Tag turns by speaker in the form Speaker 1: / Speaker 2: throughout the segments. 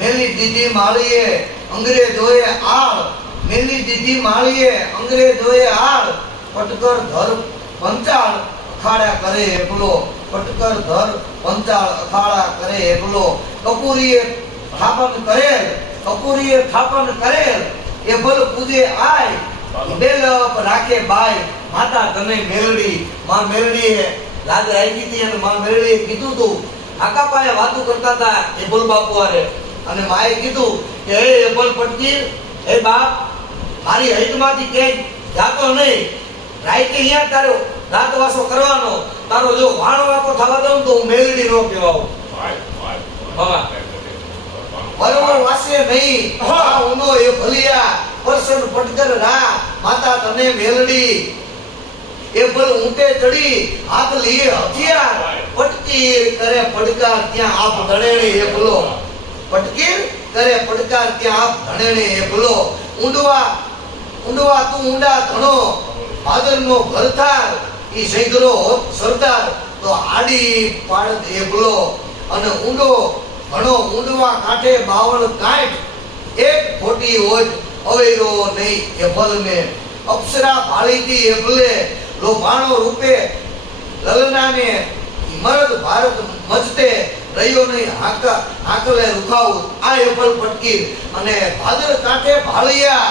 Speaker 1: મેલી દીધી માળીએ અંગ્રેજોએ આળ. મેલી દીધી માળીએ અંગ્રેજોએ આળ. પટકર ધર પંચાળ અખાડા કરે એકલો પટકર ધર પંચાળ અખાડા કરે એકલો કપૂરીએ સ્થાપન કરેલ કપૂરીએ સ્થાપન કરેલ. એ બલ પૂજે આય. બેલપ રાખે બાય. માતા તને મેલડી. માં મેલડીએ લાજ રાખી હતી અને માં મેલડીએ કીધું તું. આકાપાએ વાતું કરતા હતા એ બોલ બાપુ હારે અને માએ કીધું કે હે એપલ પટકીર હે બાપ મારી હૈતમાંથી ક્યાંય જાતો નહીં. રાઈતે અહીંયા તારો રાતવાસો કરવાનો. તારો જો વાણો વાકો થવા દઉં તો હું મેલડી નો કહેવાઉં. બરોબર વાસે નહીં. હા. ઉનો એ ભલિયા પરસન પટકર રા માતા તને મેલડી. એ ભલ ઊંટે ચડી હાથ લીએ હથિયાર. પટકી કરે પડકાર ત્યાં આપ ધણેણી એ ભલો. પટકીર કરે પડકાર ત્યાં આપ ધણેને એ ઊંડવા ઊંડવા તું ઊંડા ધણો, ભાદરનો ભરથાર, ઈ સૈદરો સરદાર. તો આડી પાડ એ અને ઊંડો ઘણો ઊંડવા કાંઠે બાવળ કાંઠ. એક ખોટી હોજ અવેરો નહીં એ ભલને અપ્સરા ભાળીતી એ લોભાણો રૂપે લલનાને મરદ ભારત મજતે રહ્યો નહીં. હાક, હાકલે રૂખાવું આ એપલ પટકી અને ભાદર કાંઠે ભાળિયા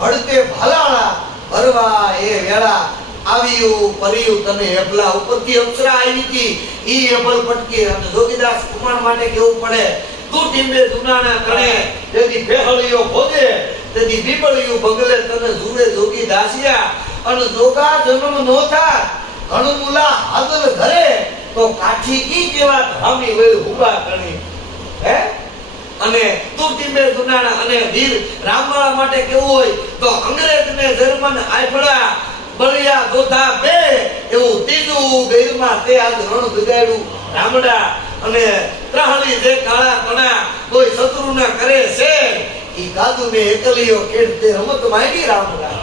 Speaker 1: ભડકે ભાલાળા. ભરવા એ વેળા. આવ્યું પરિયું તને એપલા ઉપરથી અક્ષરા આવી હતી. ઈ એપલ પટકી અને જોગીદાસ કુમાર માટે કેવું પડે? તું ટીમે જુનાના કણે તેથી ભેહળિયો ભોગે. તેથી બીબળિયું બગલે તને જુએ જોગી દાસિયા અને જોગા જન્મ નો થા ઘણું મુલા હાદલ ઘરે. તો કાઠી કી જેવા ધામી વેળ હુબા કણી હે? અને તુટીમે ગુનાણા અને વીર રામવાળા માટે કેવું હોય તો અંગ્રેજ ને જર્મન આફડા બળિયા ગોધા બે એવું ત્રીજું ગેરમાં તે આજ રણ જગાડ્યું રામડા અને ત્રાહળી જે કાળા કણા કોઈ શત્રુના કરે છે, ઈ કાદુ ને એકલીઓ ખેડ તે રમત માંગી રામડા.